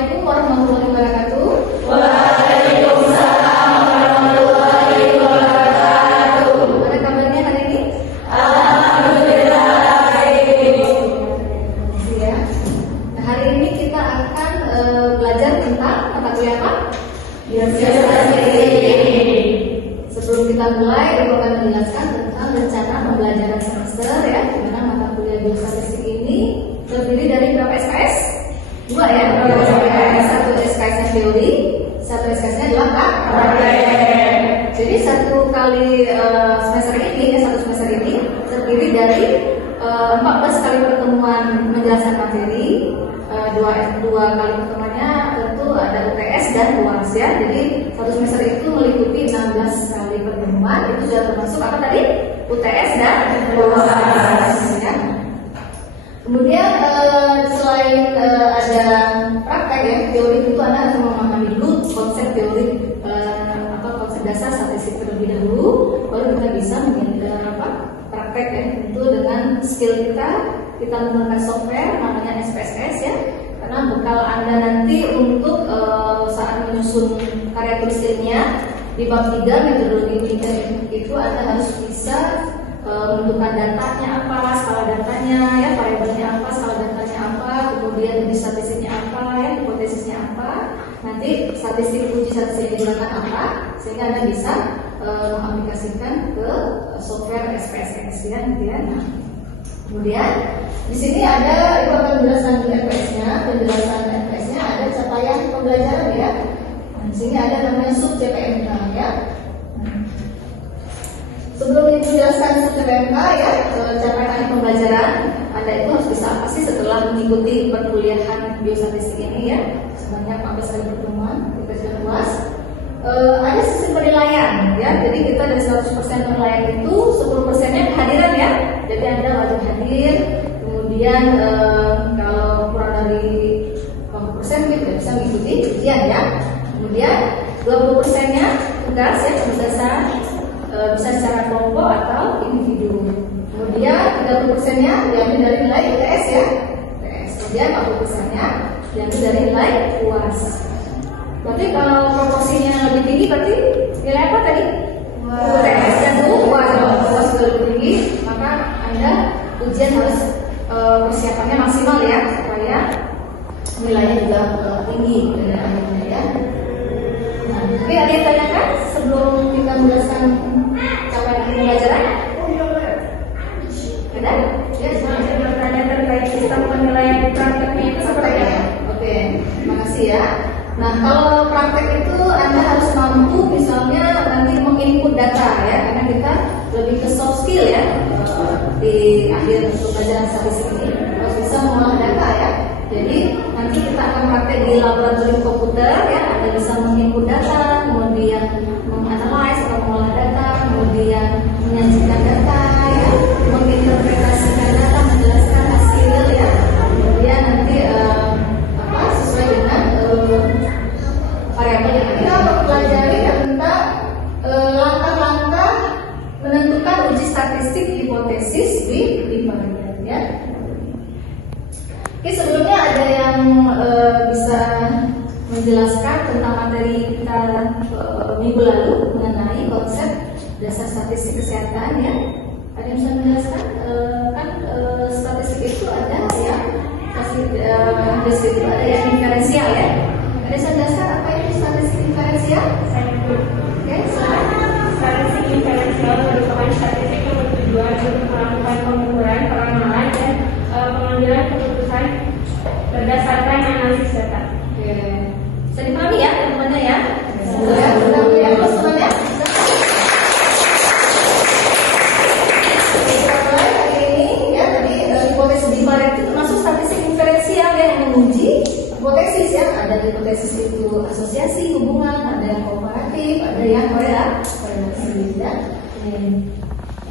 Assalamualaikum warahmatullahi wabarakatuh. Waalaikumsalam warahmatullahi wabarakatuh. Gimana kabarnya hari ini? Alhamdulillah baik. Ya. Nah, hari ini kita akan belajar tentang mata kuliah apa? Biosafety. Sebelum kita mulai, Ibu akan menjelaskan tentang rencana pembelajaran semester ya, di mana mata kuliah biosafety ini terdiri dari berapa SKS? Dua ya, satu SKS-nya teori, satu SKS-nya adalah praktek. Jadi satu kali semester ini, satu semester ini terdiri dari 14 kali pertemuan menjelaskan materi. Dua kali pertemuannya tentu ada UTS dan UAS ya. Jadi satu semester itu meliputi 16 kali pertemuan. Itu sudah termasuk apa tadi? UTS dan UAS ya. Kemudian selain ada praktek ya, teori itu Anda harus memahami dulu konsep teori konsep dasar statistik terlebih dahulu, baru kita bisa praktek ya. Tentu dengan skill kita menggunakan software namanya SPSS ya, karena bekal Anda nanti untuk saat menyusun karya tulis ilmiah di bab 3 metodologi penelitian itu Anda harus bisa menentukan datanya apa, skala datanya ya, variabelnya apa, skala datanya apa, kemudian uji statistiknya apa ya, hipotesisnya apa, nanti uji statistik yang digunakan apa, sehingga Anda bisa mengaplikasikan ke software SPSS ya. Nah, kemudian di sini ada Ibu akan menjelaskan FPS-nya, penjelasan FPS-nya ada capaian pembelajaran ya. Nah, di sini ada namanya sub CPMK ya. Sebelum Ibu jelaskan sub CPMK ya, capaian pembelajaran Anda itu harus bisa apa sih setelah mengikuti perkuliahan biostatistik ini ya, sebanyak 14 kali pertemuan, kita sudah luas. Ada sistem penilaian ya, jadi kita dari 100% penilaian itu 10%-nya kehadiran ya, jadi Anda wajib hadir. Kemudian kalau kurang dari 20% kita bisa mengikuti ujian ya. Kemudian 20%-nya tugas ya, tugasan bisa secara kelompok atau individu. Kemudian 30%-nya diambil dari nilai UTS ya, UTS. Kemudian 40%-nya diambil dari nilai UAS. Berarti kalau proporsinya lebih tinggi berarti nilai apa tadi? UTS dan UAS. Kalau UAS lebih tinggi, maka Anda ujian harus persiapannya maksimal ya, supaya nilainya juga tinggi ya. Nah, tapi ada yang tanyakan sebelum kita menjelaskan capaian pembelajaran? Ada? Ya, saya bertanya terkait sistem penilaian prakteknya itu seperti apa? Oke, terima kasih ya. Nah, kalau praktek itu Anda harus mampu misalnya nanti menginput data ya, karena kita lebih ke soft skill ya di akhir pembelajaran statistik ini harus bisa mengolah data ya. Jadi nanti kita akan praktek di laboratorium komputer ya, Anda bisa menginput data, kemudian menganalisis atau mengolah data, kemudian menyajikan data ya, menginterpretasikan data, menjelaskan hasil ya, kemudian nanti sesuai dengan variabel yang kita pelajari tentang langkah-langkah menentukan uji statistik hipotesis di variabel ya. Oke, sebelumnya ada yang bisa menjelaskan tentang materi kita minggu lalu mengenai konsep dasar statistik kesehatan ya. Ada yang bisa menjelaskan kan statistik itu ada ya, statistik itu ada yang diferensial ya. Ada yang bisa menjelaskan apa itu statistik diferensial? Oke, Statistik diferensial merupakan statistik yang bertujuan untuk melakukan pengukuran, pengenalan, dan pengambilan keputusan berdasarkan analisis data. Oke, bisa dipahami ya teman-temannya ya? Ya, sudah ya teman-temannya. Hipotesis divariat itu termasuk statistik diferensial ya, yang menguji hipotesis ya. Ada hipotesis itu asosiasi, hubungan, ada yang komparatif, ada yang korelasi ya.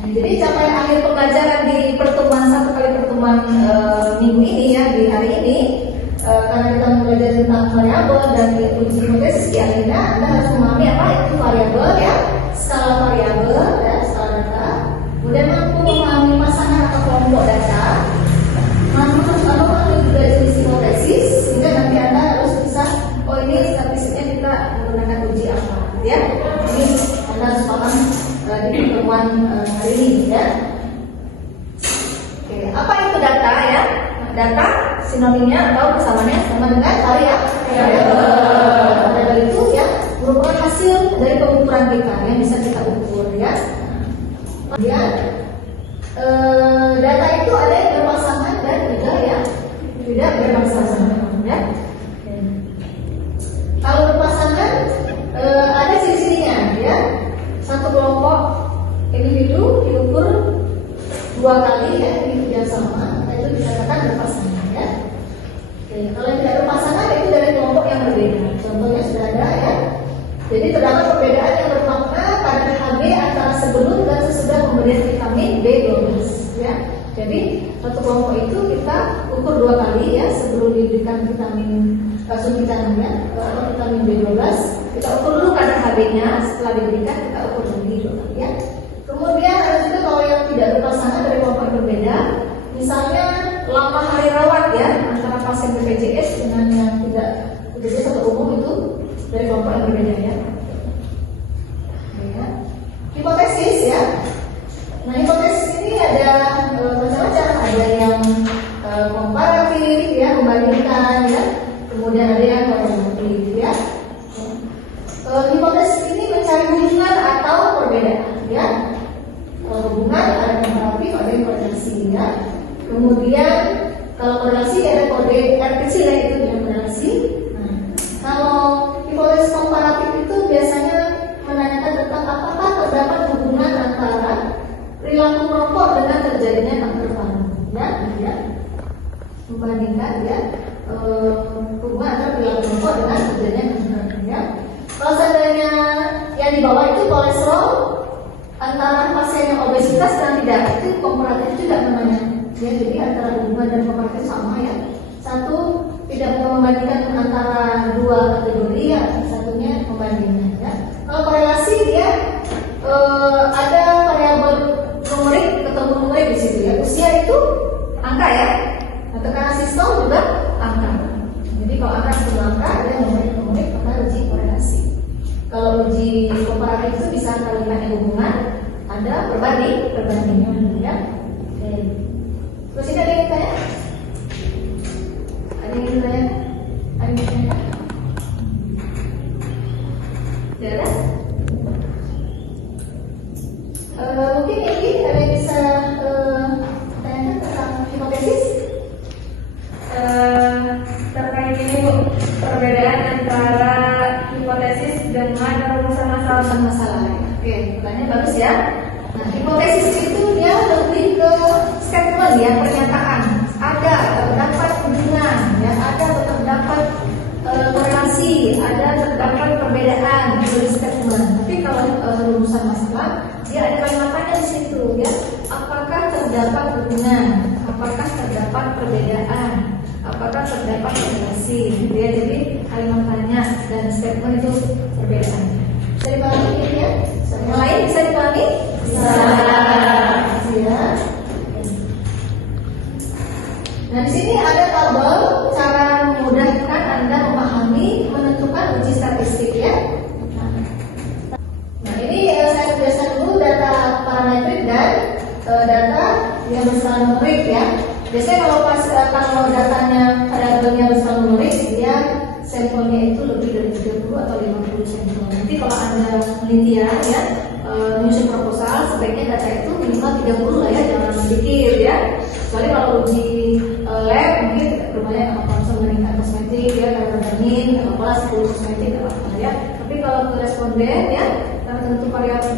Jadi capaian akhir pembelajaran di satu kali pertemuan minggu ini ya, di hari ini karena kita belajar tentang variabel dan uji hipotesis, di akhirnya Anda harus memahami apa itu variabel ya, skala variabel ya, skala data, kemudian mampu memahami pasangan atau kelompok data, mampu juga jenis hipotesis, sehingga nanti Anda harus bisa hari ini ya. Oke, apa itu data ya? Data sinonimnya atau persamaannya sama dengan variabel. Variabel itu ya merupakan hasil dari pengukuran kita yang bisa kita ukur ya. Kemudian data itu ada yang berpasangan dan tidak berpasangan ya. Kalau berpasangan ada ciri-cirinya ya. Satu kelompok individu diukur 2 kali ya, individu yang sama, itu dikatakan berpasangan ya. Oke, kalau yang tidak berpasangan itu dari kelompok yang berbeda. Contohnya sudah ada ya. Jadi terdapat perbedaan yang bermakna pada Hb antara sebelum dan sesudah pemberian vitamin B12 ya. Jadi satu kelompok itu kita ukur 2 kali ya, sebelum diberikan vitamin suntikannya atau vitamin B12, kita ukur dulu kadar Hb-nya, setelah diberikan kita ukur lagi 2 kali ya. Kemudian ada juga kalau yang tidak berpasangan dari kelompok yang berbeda, misalnya lama hari rawat ya antara pasien BPJS dengan yang tidak BPJS atau umum itu dari kelompok yang berbeda ya. Hipotesis ya. Nah, hipotesis ini ada macam-macam, ada yang komparatif ya, membandingkan ya. Kemudian ada yang korelatif ya. Hipotesis ini mencari hubungan atau perbedaan ya. Hubungan ada komparatif, ada yang korelasi ya. Kemudian kalau korelasi ada kode R kecil ya, itu yang korelasi. Nah, kalau hipotesis komparatif itu biasanya menanyakan tentang apakah terdapat hubungan antara perilaku merokok dengan terjadinya kanker paru ya. Membandingkan ya hubungan antara perilaku merokok dengan terjadinya kanker ya. Kalau seandainya yang di bawah itu kolesterol antara pasien yang obesitas dan tidak, itu komparatif juga namanya ya. Jadi antara hubungan dan komparatif sama ya. Satu tidak membandingkan antara 2 kategori ya, satunya membandingkan ya. Kalau korelasi dia ada variabel numerik ketemu numerik di situ ya. Usia itu angka ya. Nah, tekanan sistol juga angka. Jadi kalau angka itu angka, ada numerik maka uji korelasi. Kalau uji komparatif itu bisa kalimatnya hubungan, ada perbandingan ya. Oke. Terus ini ada yang tanya? Ada yang tanya? Ada yang tanya? Tidak ada? Mungkin ini ada yang bisa tanyakan tentang hipotesis? Terkait ini Bu, perbedaan antara hipotesis dengan rumusan masalah ya. Oke, pertanyaan bagus ya. Nah, hipotesis itu dia lebih ke statement ya, pernyataan. Ada terdapat hubungan ya, ada terdapat korelasi, ada terdapat perbedaan dari statement. Tapi kalau rumusan masalah dia ada kalimatnya di situ ya. Apakah terdapat hubungan? Apakah terdapat perbedaan? Apakah terdapat korelasi? Ya, jadi kalimat tanya dan statement itu perbedaan. Bisa dipahami ini ya? Yang lain bisa dipahami? Bisa. Ya. Nah, di sini ada tabel cara memudahkan Anda memahami menentukan uji statistik ya. Nah, ini saya tuliskan dulu data parametrik dan data yang berskala numerik ya. Biasanya kalau datanya variabelnya berskala numerik, dia sampelnya itu lebih dari 30 atau 50 sampel. Nanti kalau Anda penelitian ya, menyusun proposal, sebaiknya data itu minimal 30 lah ya, jangan sedikit ya. Soalnya kalau uji lab mungkin lumayan kalau meningkat kosmetik ya, kalau vitamin, kalau kelas 10 kosmetik apa ya. Tapi kalau ke responden ya, karena tentu variabel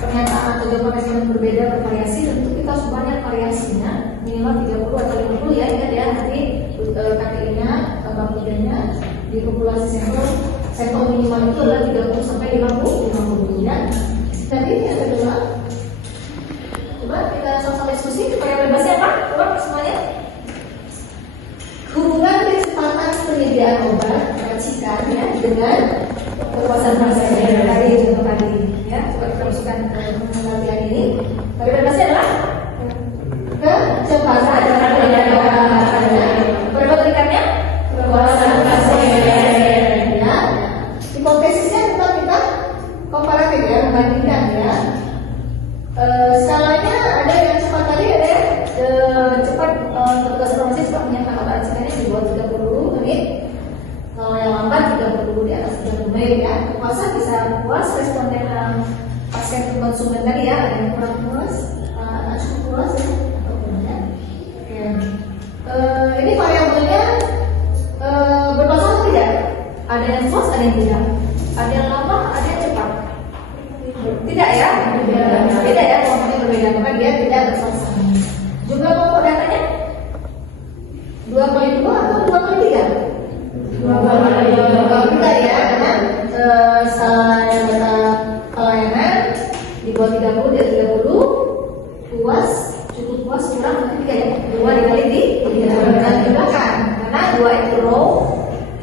pernyataan atau jawaban responden berbeda bervariasi, tentu kita harus banyak variasinya, minimal 30 atau 50 ya. Ingat ya, nanti KTI-nya, bakterinya di populasi sampel minimal itu adalah 30 sampai 50 ya. Jadi yang kedua, coba kita sama-sama diskusi variabel bebasnya apa? Coba semuanya. Hubungan kecepatan penyediaan obat racikan ya dengan kekuasaan pasien tadi contoh tadi ya. Coba kita masukkan ke penelitian ini. Variabel bebasnya adalah kecepatan penyediaan obat. Variabel terikannya kekuasaan pasien ya. Hipotesisnya tetap kita komparatif ya, membandingkan ya. puasa bisa puas, responden pasien konsumen tadi ya, ada yang kurang puas, ada cukup puas ya, atau kurang ya. Oke. Ini variabelnya berpasangan atau tidak? Ada yang puas, ada yang tidak. Ada yang lama, ada yang cepat. Tidak ya? Beda ya, kelompoknya berbeda, maka dia tidak berpasangan. Jumlah kelompok datanya 2 kali 2 atau 2 kali 3? 2 kali 3 ya, karena skala data pelayanan di bawah 30, di atas 30, puas, cukup puas, kurang, nanti 3 ya, 2 dikali 3, dan dibelakang, karena 2 itu row,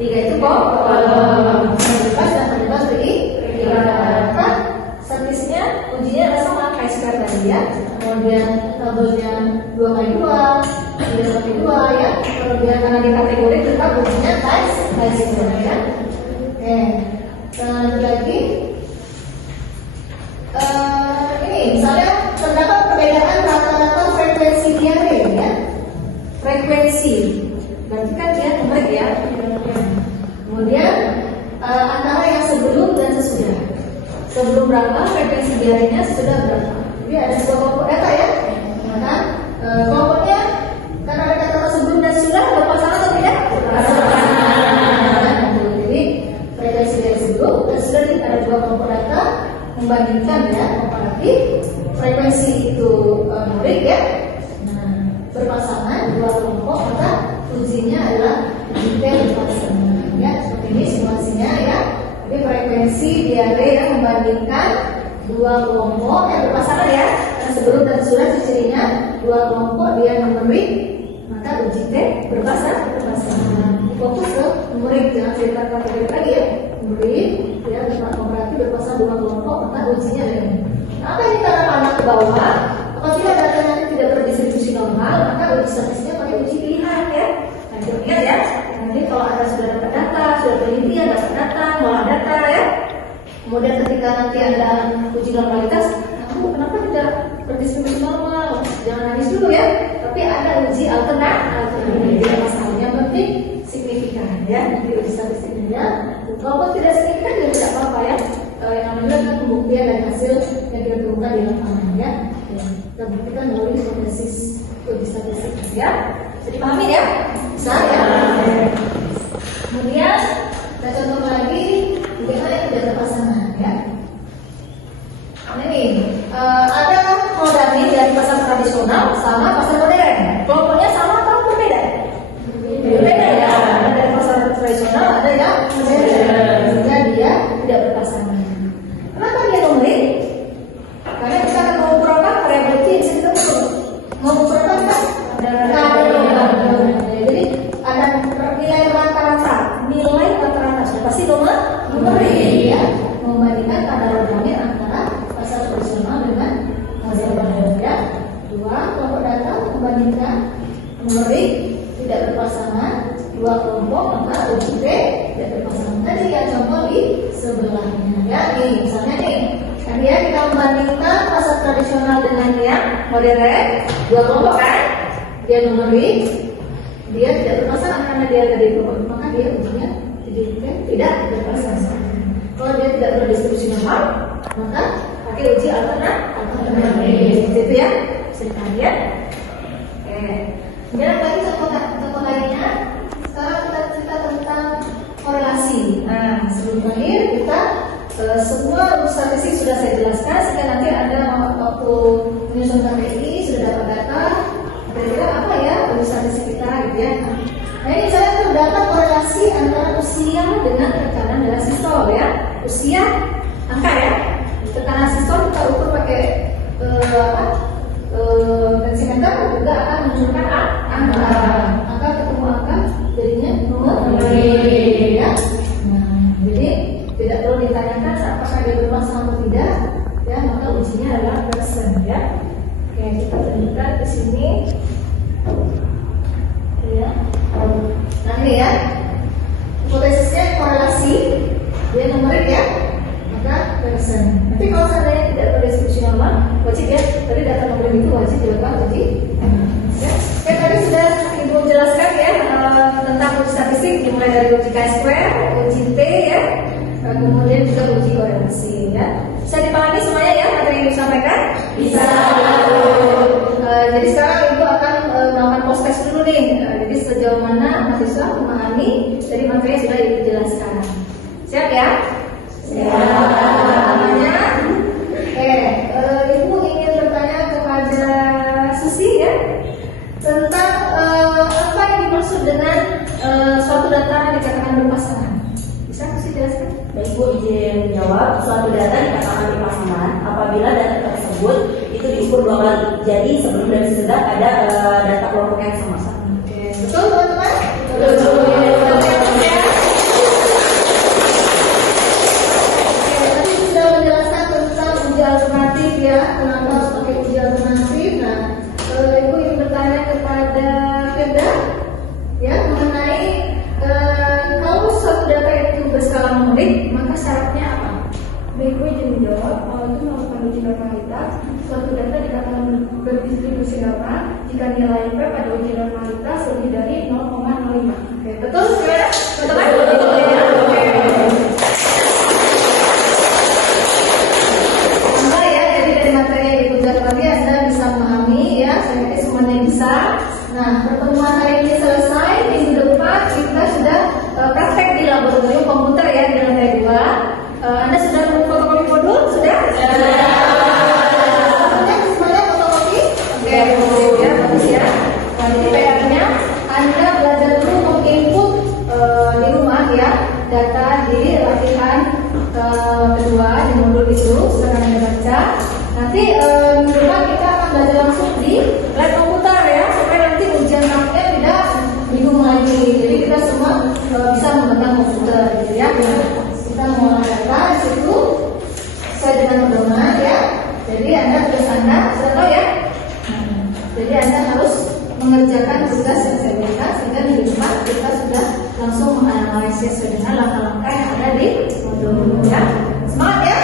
3 itu kolom, bebas dan bebas bagi 3. Maka statistiknya ujinya adalah sama kayak square tadi ya, kemudian tabelnya 2 kali 2, 3 kali 2 ya, kemudian karena di kategori tetap ujinya kayak square ya. Oke, lanjut lagi. Ini misalnya terdapat perbedaan rata-rata frekuensi diare ya, frekuensi, berarti kan dia numerik ya. Kemudian antara yang sebelum dan sesudah. Sebelum berapa frekuensi diarenya, sesudah berapa. Jadi ada sebuah kelompok data ya. Maka kelompoknya karena ada kata sebelum dan sesudah berpasangan atau tidak? Berpasangan. Jadi frekuensi dari sebelum dan sesudah ada 2 kelompok data membandingkan ya, komparatif. Frekuensi itu numerik ya. Nah, berpasangan 2 kelompok, maka ujinya adalah uji berpasangan. Ya, seperti ini simulasinya ya. Jadi frekuensi diare yang membandingkan 2 kelompok yang berpasangan ya. Karena sebelum dan sesudah cirinya 2 kelompok dia numerik, maka uji T berpasangan. Fokus ke numerik, jangan cerita kategori lagi ya. Numerik, ya berarti berpasangan 2 kelompok, maka ujinya ada ini. Nah, apa ini karena panah ke bawah? Apabila datanya tidak berdistribusi normal, maka uji statistiknya pakai uji pilihan ya. Nah, ingat ya. Nanti kalau Anda sudah dapat data, sudah penelitian, dapat data, ngolah data ya. Kemudian ketika nanti ada uji normalitas, kenapa tidak berdistribusi normal? Jangan nangis dulu ya. Tapi ada uji alternatif. Tidak masalah. Yang penting signifikan ya. Nanti uji statistiknya. Kalau tidak signifikan juga tidak apa-apa ya. Yang namanya kan pembuktian dan hasil yang kita temukan di lapangan ya. Kita buktikan melalui hipotesis uji statistik ya. Jadi pahami ya? Bisa ya? Kemudian kita contoh lagi bagaimana yang tidak berpasangan ya. Nah ini ada modami dari pasar tradisional sama pasar modern. Kelompoknya sama atau berbeda? Berbeda ya. Ada dari pasar tradisional, ada yang modern. Sehingga dia tidak berpasangan. Kenapa dia numerik? Karena kita akan mengukur apa? Variability yang kita mengukur apa kan? Jadi ada nilai rata-rata, sudah pasti numerik ya, membandingkan kadar organik antara pasar tradisional dengan pasar modern ya. 2 kelompok data membandingkan numerik tidak berpasangan, 2 kelompok maka uji T tidak berpasangan. Tadi ya contoh di sebelahnya ya, nih misalnya nih tadi ya kita membandingkan pasar tradisional dengan yang modern, 2 kelompok kan, dia numerik, dia tidak berpasangan karena dia tadi kelompok, maka dia ujinya tidak berpasangan. Kalau dia tidak berdistribusi normal, maka pakai uji alternatif. Itu ya, ceritanya ya. Oke. Kemudian lagi contoh lainnya. Sekarang kita cerita tentang korelasi. Nah, sebelum terakhir kita semua statistik sudah saya jelaskan. Sehingga nanti Anda waktu menyusun KPI sudah dapat data. Kira-kira apa ya statistik kita gitu ya. Nah ini saya terdapat korelasi antara usia dengan tekanan darah sistol ya. Usia angka ya. Tekanan sistol kita ukur pakai tensimeter juga akan menunjukkan angka. Angka ketemu angka jadinya nomor ya. Nah, jadi tidak perlu ditanyakan apakah dia bermasalah atau tidak ya, maka ujinya adalah persen ya. Oke, kita tunjukkan di sini. Ya. Nah ini ya, hipotesisnya korelasi, dia numerik ya, maka persen. Tapi kalau seandainya tidak berdistribusi normal, wajib ya, tadi data numerik itu wajib dilakukan uji. Ya, tadi sudah Ibu jelaskan ya tentang uji statistik, dimulai dari uji Chi-square, uji T ya, kemudian juga uji koordinasi ya. Bisa dipahami semuanya ya materi yang disampaikan? Bisa. Jadi sekarang Ibu akan melakukan post test dulu nih. Jadi sejauh mana mahasiswa memahami dari materi yang sudah Ibu jelaskan. Siap ya? Siap. Namanya? Oke, Ibu ingin bertanya kepada Susi ya tentang apa yang dimaksud dengan suatu data dikatakan berpasangan. Bisa Susi jelaskan? Baik Bu, izin jawab. Suatu data dikatakan berpasangan apabila data tersebut itu diukur 2 kali. Jadi sebelum dan sesudah ada data kelompok yang sama-sama. Oke, betul teman-teman? Betul. Tadi sudah menjelaskan tentang uji alternatif ya, kenapa harus pakai uji alternatif. Nah, Ibu ingin bertanya kepada Firda ya mengenai kalau suatu data itu berskala monolit, maka syaratnya apa? Baik, Bu izin menjawab. Untuk melakukan uji normalitas, suatu data dikatakan berdistribusi normal jika nilai P pada uji normalitas lebih dari 0,05. Oke, betul ya, teman-teman? Alhamdulillah ya, jadi dari materi yang Ibu jelaskan tadi Anda bisa memahami ya, saya yakin semuanya bisa. Nah, pertemuan hari ini selesai, minggu depan kita sudah praktek di laboratorium komputer ya di lantai 2. Anda sudah fotokopi modul? Sudah? Semuanya fotokopi? Oke, ya, bagus ya. Nah, jadi PR-nya Anda belajar dulu menginput di rumah ya data di latihan kedua di modul itu sekarang Anda baca. Nanti minggu depan kita akan belajar langsung di lab komputer ya supaya nanti ujian praktek tidak bingung lagi. Jadi kita semua bisa menggunakan komputer gitu ya. Kita mengolah data di situ sesuai dengan pedoman ya. Jadi Anda sudah tahu ya. Jadi Anda harus mengerjakan tugas yang saya berikan sehingga minggu depan kita sudah langsung menganalisis sesuai dengan langkah-langkah yang ada di modul ya. Semangat ya.